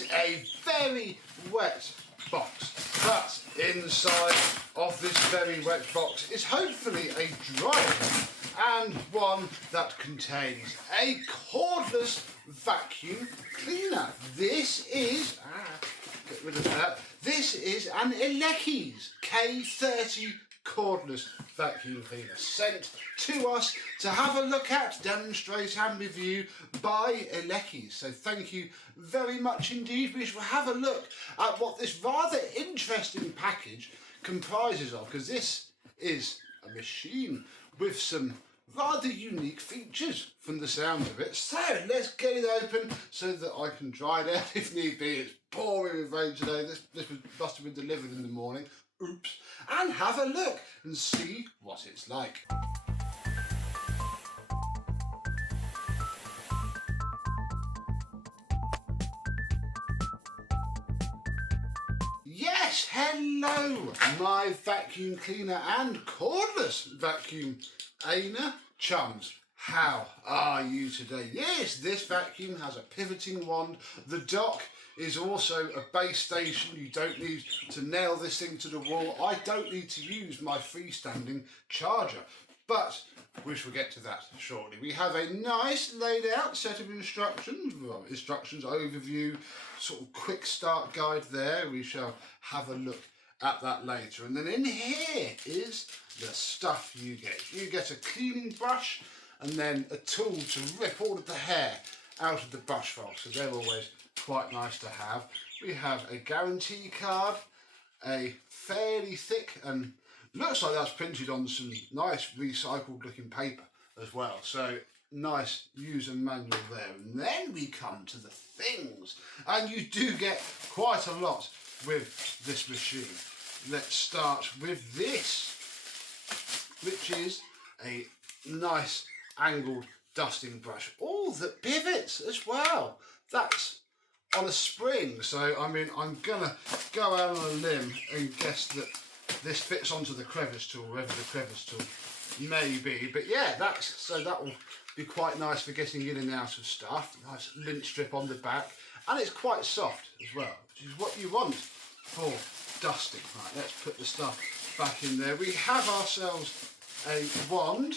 is a very wet box, but inside of this very wet box is hopefully a dry one, and one that contains a cordless vacuum cleaner. This is, get rid of that, this is an Eleckeys K30 Cordless vacuum cleaner sent to us to have a look at, demonstrate and review by Eleckeys. So thank you very much indeed. We shall have a look at what this rather interesting package comprises of, because this is a machine with some rather unique features from the sound of it. So let's get it open so that I can dry it out if need be. It's pouring with rain today. This must have been delivered in the morning. Oops. And have a look and see what it's like. Yes, hello, my vacuum cleaner and cordless vacuum cleaner chums. How are you today? Yes, this vacuum has a pivoting wand. The dock is also a base station. You don't need to nail this thing to the wall. I don't need to use my freestanding charger, but we shall get to that shortly. We have a nice laid out set of instructions, well, instructions overview, sort of quick start guide there. We shall have a look at that later. And then in here is the stuff you get. You get a cleaning brush and then a tool to rip all of the hair out of the brush file. So they're always quite nice to have. We have a guarantee card, a fairly thick, and looks like that's printed on some nice recycled looking paper as well. So nice user manual there. And then we come to the things, and you do get quite a lot with this machine. Let's start with this, which is a nice angled dusting brush. Oh, that pivots as well. That's on a spring, so I mean, I'm gonna go out on a limb and guess that this fits onto the crevice tool, wherever the crevice tool may be. But yeah, that will be quite nice for getting in and out of stuff. Nice lint strip on the back, and it's quite soft as well, which is what you want for dusting. Right, let's put the stuff back in there. We have ourselves a wand.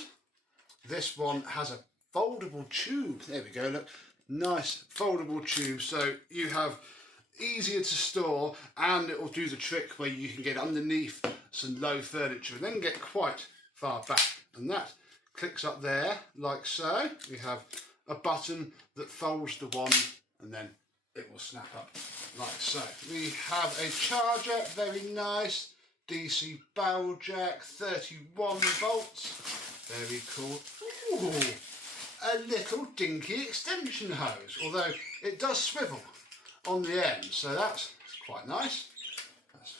This one has a foldable tube. There we go, look. Nice foldable tube, so you have easier to store, and it will do the trick where you can get underneath some low furniture and then get quite far back. And that clicks up there like so. We have a button that folds the wand and then it will snap up like so. We have a charger, very nice, DC barrel jack, 31 volts, very cool. Ooh, a little dinky extension hose, although it does swivel on the end, so that's quite nice. That's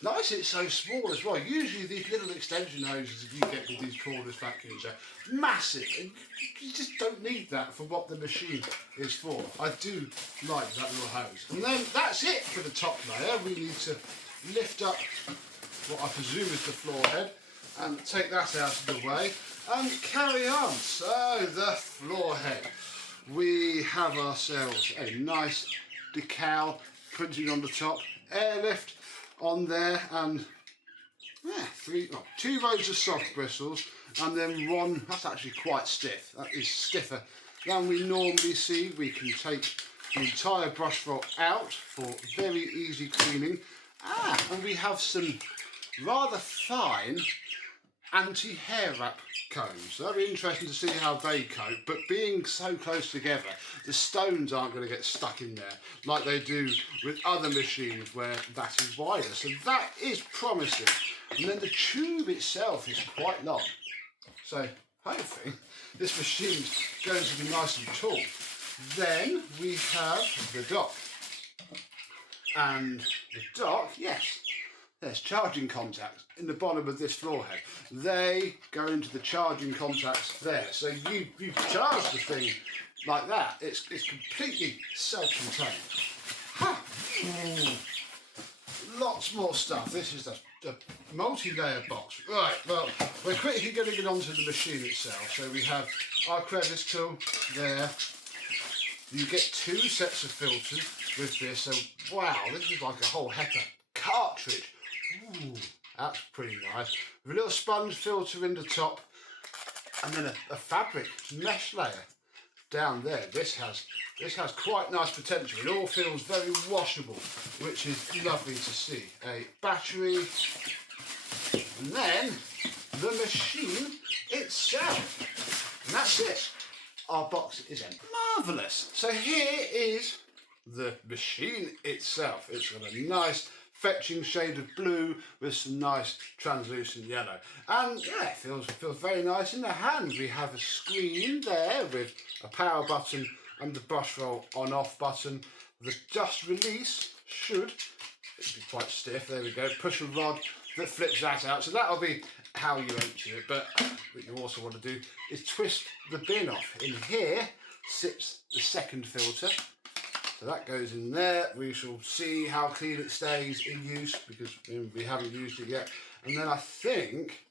nice it's so small as well. Usually these little extension hoses that you get with these cordless vacuums are massive, and you just don't need that for what the machine is for. I do like that little hose. And then that's it for the top layer. We need to lift up what I presume is the floor head and take that out of the way and carry on. So the floor head, we have ourselves a nice decal printed on the top, airlift on there, and two rows of soft bristles, and then one that's actually quite stiff. That is stiffer than we normally see. We can take the entire brush roll out for very easy cleaning. And we have some rather fine anti-hair wrap combs. That'll be interesting to see how they cope, but being so close together, the stones aren't going to get stuck in there like they do with other machines where that is wider. So that is promising. And then the tube itself is quite long. So hopefully this machine going to be nice and tall. Then we have the dock. And the dock, yes, there's charging contacts in the bottom of this floor head. They go into the charging contacts there. So you charge the thing like that. It's completely self-contained. Lots more stuff. This is the multi-layer box. Right, well, we're quickly going to get onto the machine itself. So we have our crevice tool there. You get 2 sets of filters with this, so wow, this is like a whole heck of cartridge. Ooh, that's pretty nice. With a little sponge filter in the top, and then a fabric mesh layer down there. This has quite nice potential. It all feels very washable, which is lovely to see. A battery, and then the machine itself. And that's it. Our box is empty. Marvellous. So here is the machine itself. It's got a nice fetching shade of blue with some nice translucent yellow, and yeah, it feels very nice in the hand. We have a screen there with a power button and the brush roll on off button. The dust release should be quite stiff. There we go. Push a rod that flips that out, so that'll be how you empty it. But what you also want to do is twist the bin off. In here sits the second filter. So that goes in there. We shall see how clean it stays in use because we haven't used it yet. And then I think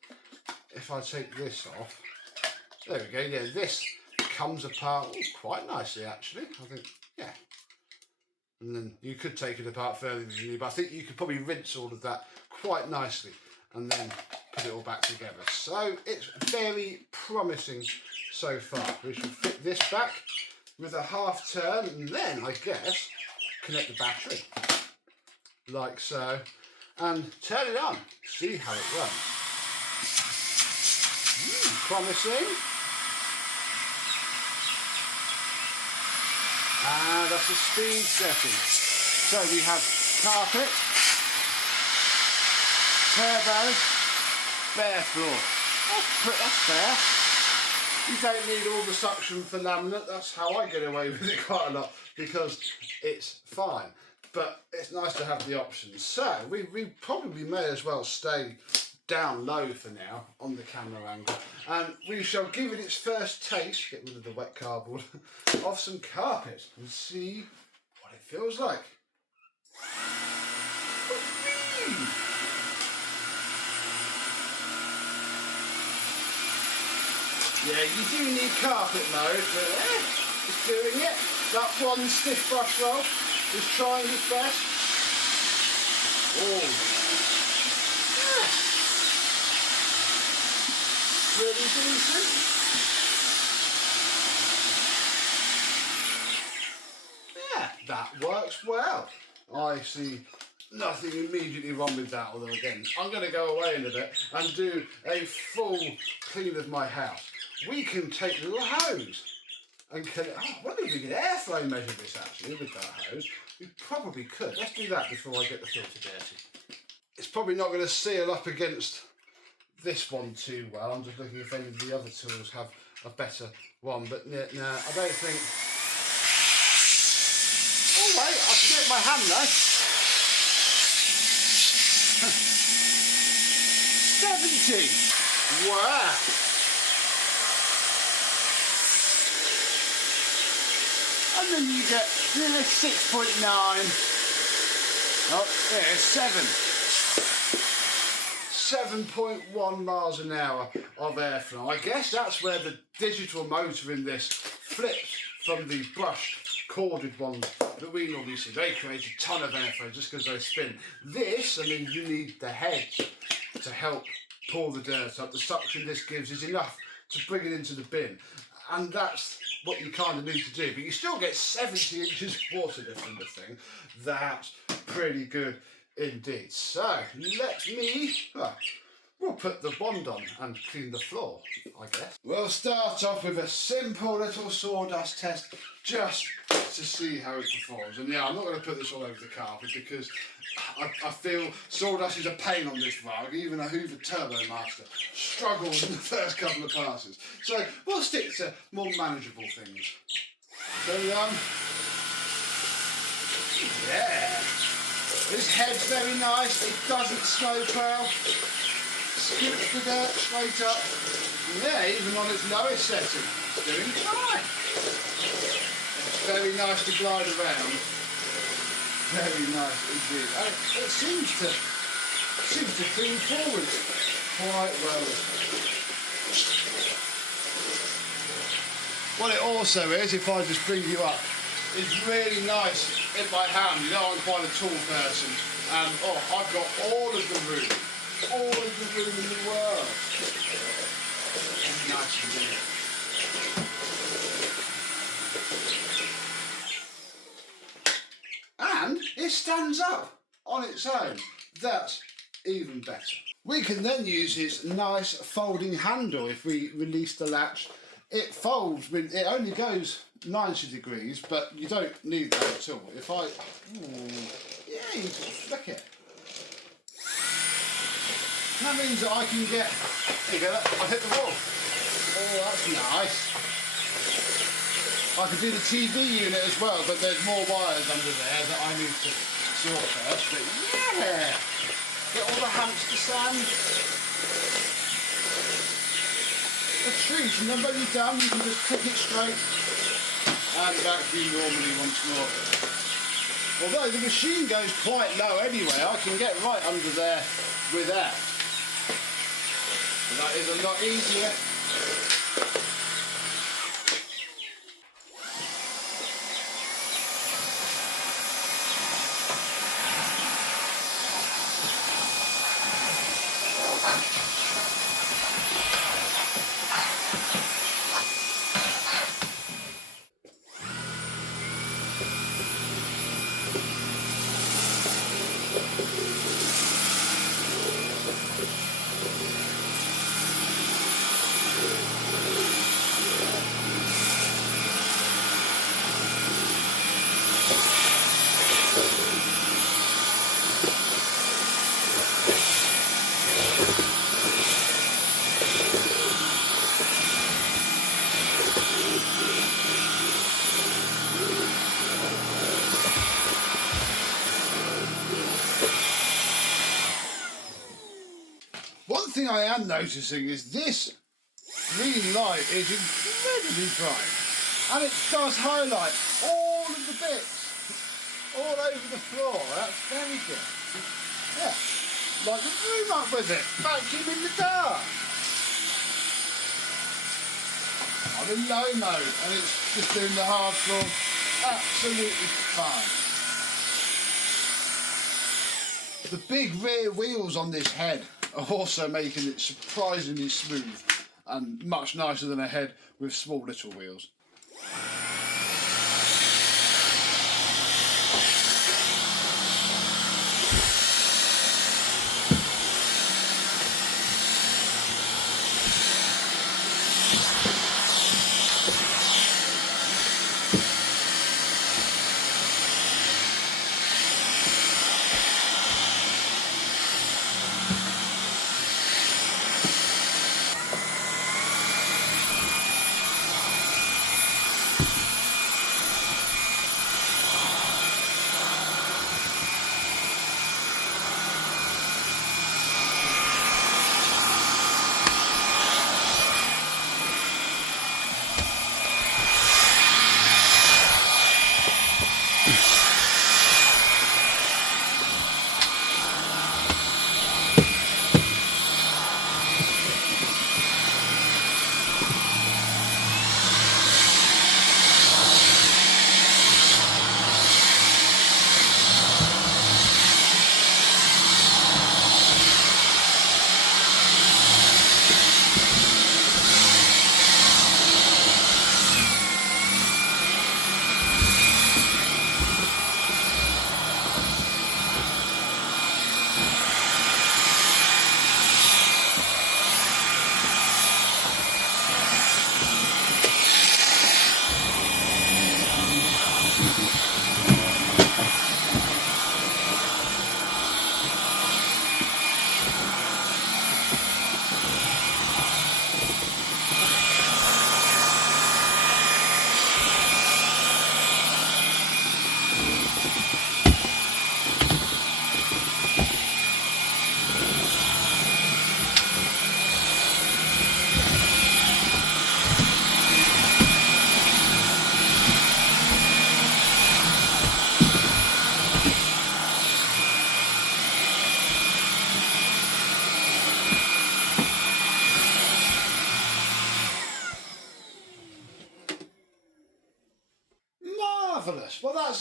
if I take this off, there we go. Yeah, this comes apart quite nicely actually. I think, yeah. And then you could take it apart further than you, but I think you could probably rinse all of that quite nicely and then put it all back together. So it's very promising so far. We shall fit this back with a half turn, and then I guess connect the battery like so and turn it on, see how it runs. Promising. And that's the speed setting. So we have carpet, turbo, bare floor. That's fair. You don't need all the suction for laminate. That's how I get away with it quite a lot because it's fine. But it's nice to have the options. So we probably may as well stay down low for now on the camera angle, and we shall give it its first taste, get rid of the wet cardboard, of some carpet and see what it feels like. Yeah, you do need carpet mode, but it's doing it. That one stiff brush roll is trying its best. Oh, yeah. Pretty decent. Yeah, that works well. I see nothing immediately wrong with that, although again, I'm going to go away in a bit and do a full clean of my house. We can take a little hose and connect. Oh, I wonder if we could airflow measure this actually with that hose. We probably could. Let's do that before I get the filter dirty. It's probably not going to seal up against this one too well. I'm just looking if any of the other tools have a better one, but no, I don't think. Oh wait, I can do it with my hand though. 70. Wow. And then you get 6.9. Oh, there's 7. 7.1 miles an hour of airflow. I guess that's where the digital motor in this flips from the brushed corded ones that we normally see. They create a ton of airflow just because they spin. This, I mean, you need the head to help pull the dirt up. The suction this gives is enough to bring it into the bin. And that's what you kind of need to do. But you still get 70 inches of water lift in the thing. That's pretty good indeed. So, let me... we'll put the wand on and clean the floor, I guess. We'll start off with a simple little sawdust test just to see how it performs. And yeah, I'm not going to put this all over the carpet because I feel sawdust is a pain on this rug. Even a Hoover Turbo Master struggles in the first couple of passes. So we'll stick to more manageable things. So yeah, this head's very nice. It doesn't slow curl. Scoops the dirt straight up. And yeah, even on its lowest setting, it's doing fine. It's very nice to glide around. Very nice indeed. And it seems to clean forward quite well. What it also is, if I just bring you up is really nice in my hand. You know, I'm quite a tall person, and oh, I've got all of the room in the world. Very nice and big. And it stands up on its own. That's even better. We can then use his nice folding handle. If we release the latch, it folds. It only goes 90 degrees, but you don't need that at all. If I, yeah, you just flick it. That means that I can get, there you go, I hit the wall. Oh, that's nice. I could do the TV unit as well, but there's more wires under there that I need to sort first. But yeah, get all the hamster sand, the trees, and then when you're done, you can just click it straight and vacuum normally once more. Although the machine goes quite low anyway, I can get right under there with that. That is a lot easier. One thing I am noticing is this green light is incredibly bright, and it does highlight all of the bits all over the floor. That's very good. Yeah, like the room up with it, vacuum in the dark. I'm in low mode and it's just doing the hard floor absolutely fine. The big rear wheels on this head are also making it surprisingly smooth and much nicer than a head with small little wheels.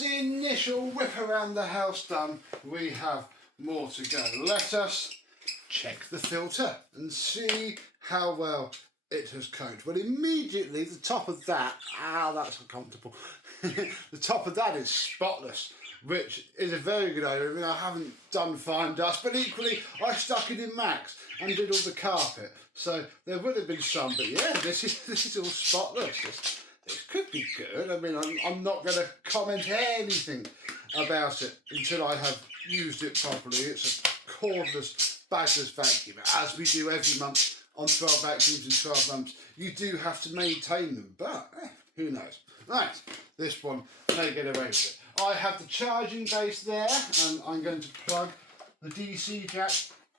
that's the initial whip around the house done. We have more to go. Let us check the filter and see how well it has coated. Well, immediately the top of that, that's uncomfortable. The top of that is spotless, which is a very good idea. I mean, I haven't done fine dust, but equally I stuck it in Max and did all the carpet, so there would have been some. But yeah, this is all spotless. This could be good. I mean, I'm not going to comment anything about it until I have used it properly. It's a cordless bagless vacuum, as we do every month on 12 vacuums in 12 months. You do have to maintain them, but who knows. Right, this one may get away with it. I have the charging base there, and I'm going to plug the DC jack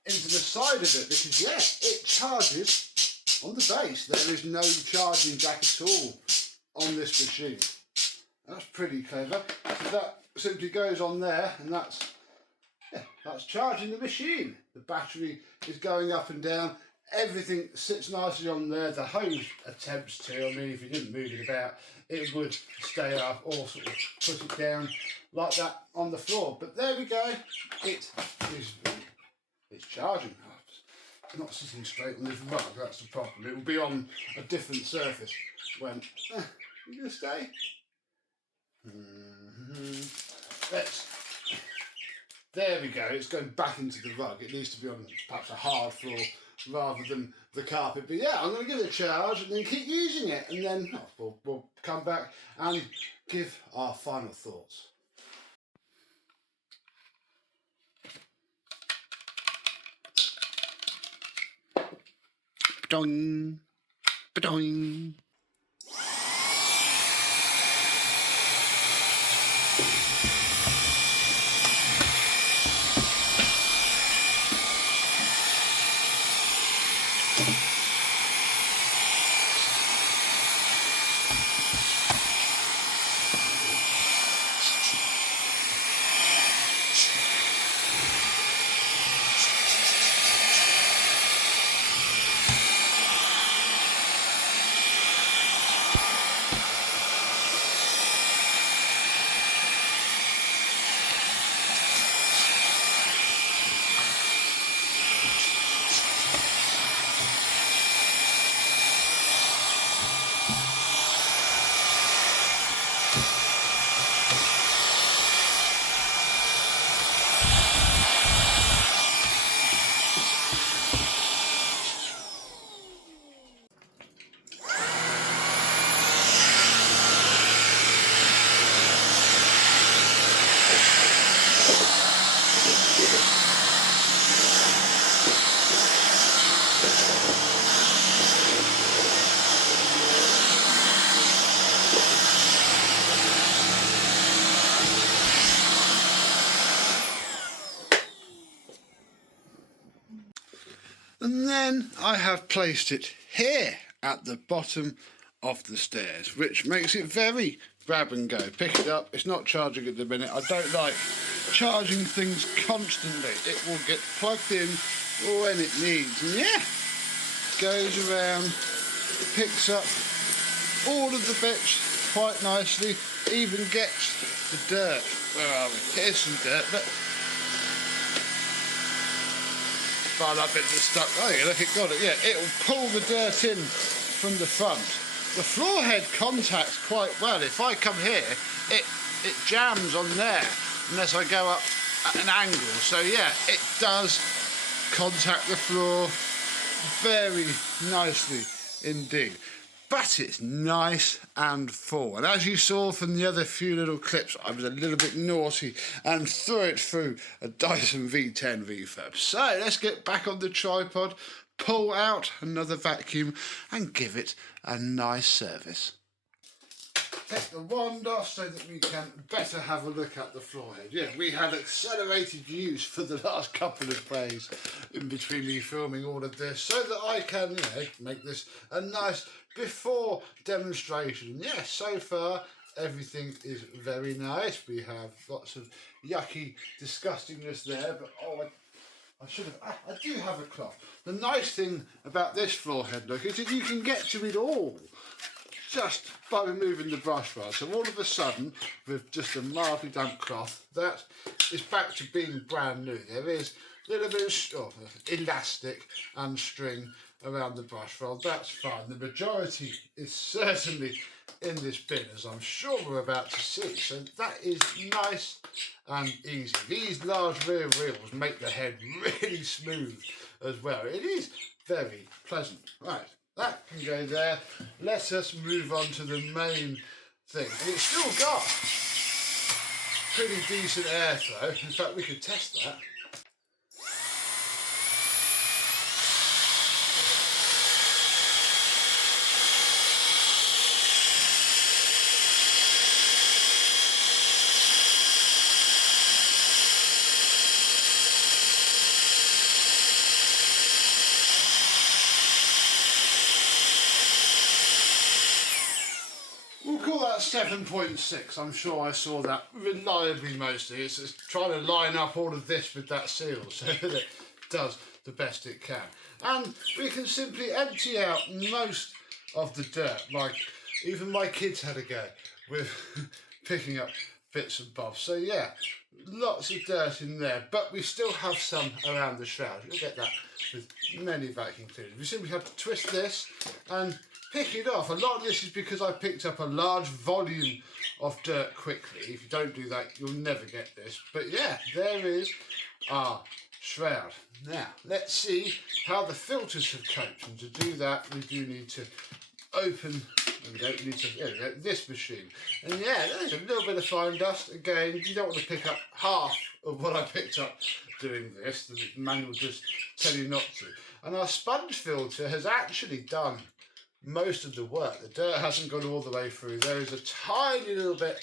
into the side of it because, yeah, it charges on the base. There is no charging jack at all on this machine. That's pretty clever. So that simply goes on there, and that's charging the machine. The battery is going up and down. Everything sits nicely on there. The hose attempts to. I mean, if you didn't move it about, it would stay up or sort of put it down like that on the floor. But there we go. It's charging. It's not sitting straight on this rug. That's the problem. It will be on a different surface when. You gonna stay? There we go. It's going back into the rug. It needs to be on perhaps a hard floor rather than the carpet. But yeah, I'm going to give it a charge and then keep using it, and then we'll come back and give our final thoughts. Ba-dong, ba-dong. And then I have placed it here at the bottom of the stairs, which makes it very grab and go. Pick it up, it's not charging at the minute. I don't like charging things constantly. It will get plugged in when it needs. And yeah, goes around, picks up all of the bits quite nicely, even gets the dirt. Where are we? Here's some dirt, but that bit was stuck. Oh yeah, look, it got it. Yeah, it'll pull the dirt in from the front. The floor head contacts quite well. If I come here, it jams on there unless I go up at an angle. So yeah, it does contact the floor very nicely indeed. But it's nice and full. And as you saw from the other few little clips, I was a little bit naughty and threw it through a Dyson V10 refurb. So let's get back on the tripod, pull out another vacuum and give it a nice service. Take the wand off so that we can better have a look at the floor head. Yeah, we had accelerated use for the last couple of days in between me filming all of this so that I can, make this a nice before demonstration. Yeah, so far everything is very nice. We have lots of yucky disgustingness there, but I do have a cloth. The nice thing about this floor head look is that you can get to it all just by removing the brush rod. So all of a sudden, with just a mildly damp cloth, that is back to being brand new. There is a little bit of elastic and string around the brush rod. That's fine. The majority is certainly in this bin, as I'm sure we're about to see. So that is nice and easy. These large rear wheels make the head really smooth as well. It is very pleasant. Right, that can go there. Let us move on to the main thing. And it's still got pretty decent airflow. In fact, we could test that. We'll call that 7.6. I'm sure I saw that reliably mostly. It's just trying to line up all of this with that seal so that it does the best it can. And we can simply empty out most of the dirt. Like, even my kids had a go with picking up bits and bobs. So yeah, lots of dirt in there, but we still have some around the shroud. You'll get that with many vacuum cleaners. We simply have to twist this and pick it off. A lot of this is because I picked up a large volume of dirt quickly. If you don't do that, you'll never get this. But yeah, there is our shroud. Now, let's see how the filters have coped. And to do that, we do need to open, there we go, there we go, this machine. And yeah, there's a little bit of fine dust. Again, you don't want to pick up half of what I picked up doing this. The manual just tell you not to. And our sponge filter has actually done most of the work. The dirt hasn't gone all the way through. There is a tiny little bit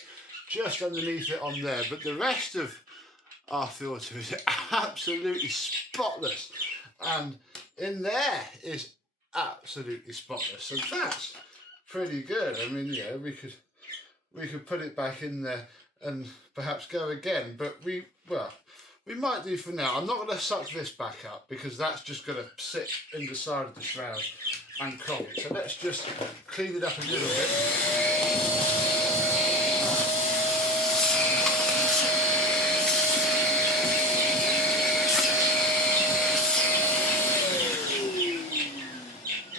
just underneath it on there, but the rest of our filter is absolutely spotless, and in there is absolutely spotless. So that's pretty good. I mean, yeah, we could put it back in there and perhaps go again, but we might do for now. I'm not going to suck this back up because that's just going to sit in the side of the shroud and cold. So let's just clean it up a little bit.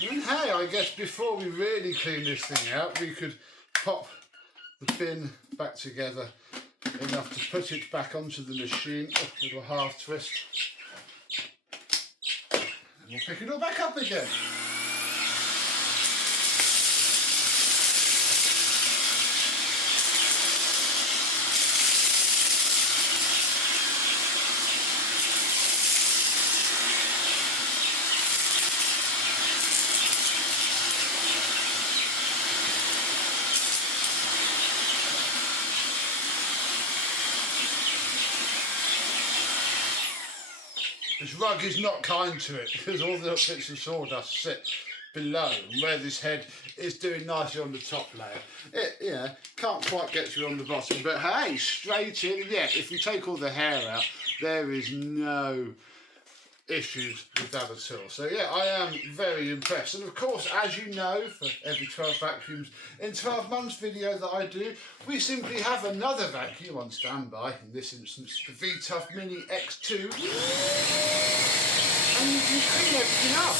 And hey, I guess before we really clean this thing out, we could pop the bin back together enough to put it back onto the machine. A little half twist. And we'll pick it all back up again. This rug is not kind to it because all the little bits of sawdust sit below, and where this head is doing nicely on the top layer, it can't quite get to on the bottom. But hey, straight in. Yeah, if you take all the hair out, there is no issues with that at all. So yeah, I am very impressed. And of course, as you know, for every 12 vacuums in 12 months video that I do, we simply have another vacuum on standby, in this instance the V-Tough Mini X2, and you can clean everything up.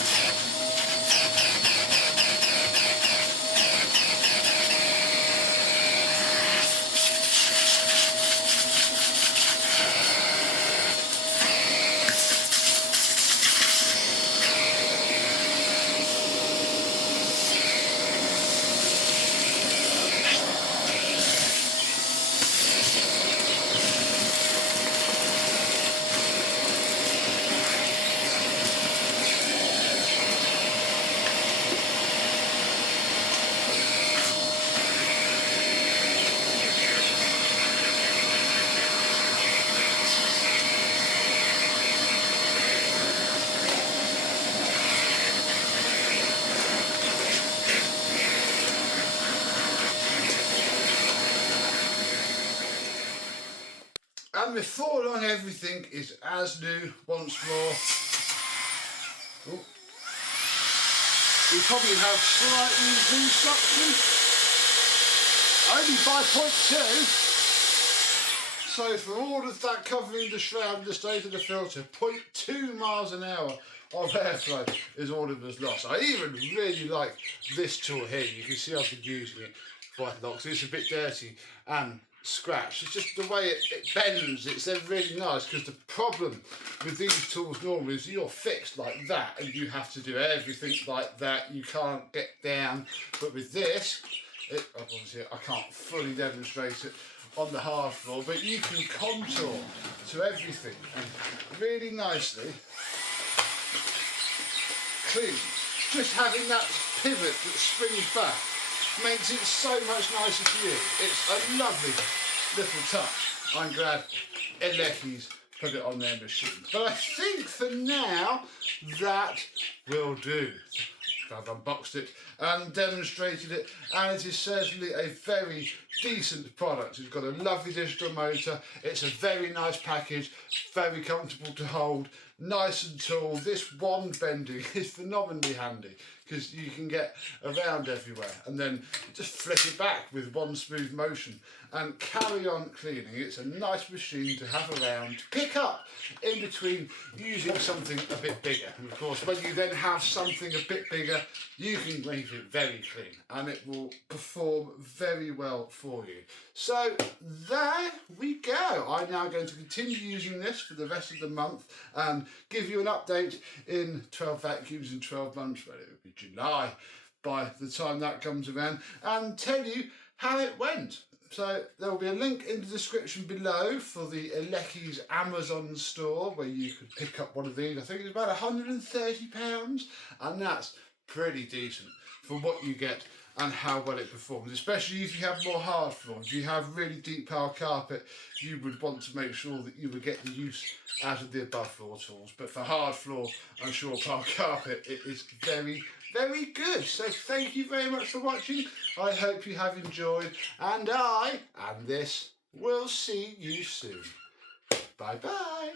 And before long, everything is as new once more. Oh. We probably have slightly increased suction. only 5.2. So for all of that covering the shroud, the state of the filter, 0.2 miles an hour of airflow is all it was lost. I even really like this tool here. You can see I've been using it quite a lot because it's a bit dirty and scratched. It's just the way it bends. It's really nice, because the problem with these tools normally is you're fixed like that and you have to do everything like that. You can't get down. But with this, obviously I can't fully demonstrate it on the hard floor, but you can contour to everything and really nicely clean. Just having that pivot that springs back makes it so much nicer to use. It's a lovely little touch. I'm glad Eleckeys put it on their machine. But I think for now that will do. I've unboxed it and demonstrated it, and it is certainly a very decent product. It's got a lovely digital motor. It's a very nice package, very comfortable to hold, nice and tall. This wand bending is phenomenally handy because you can get around everywhere and then just flip it back with one smooth motion and carry on cleaning. It's a nice machine to have around, to pick up in between using something a bit bigger. And of course, when you then have something a bit bigger, you can make it very clean and it will perform very well for you. So there we go. I'm now going to continue using this for the rest of the month and give you an update in 12 vacuums in 12 months. Well, it would be July by the time that comes around, and tell you how it went. So there will be a link in the description below for the Eleckeys Amazon store where you could pick up one of these. I think it's about £130, and that's pretty decent for what you get and how well it performs, especially if you have more hard floor. If you have really deep pile carpet, you would want to make sure that you would get the use out of the above floor tools. But for hard floor and short pile carpet, it is very, very good. So thank you very much for watching. I hope you have enjoyed, and this will see you soon. Bye bye.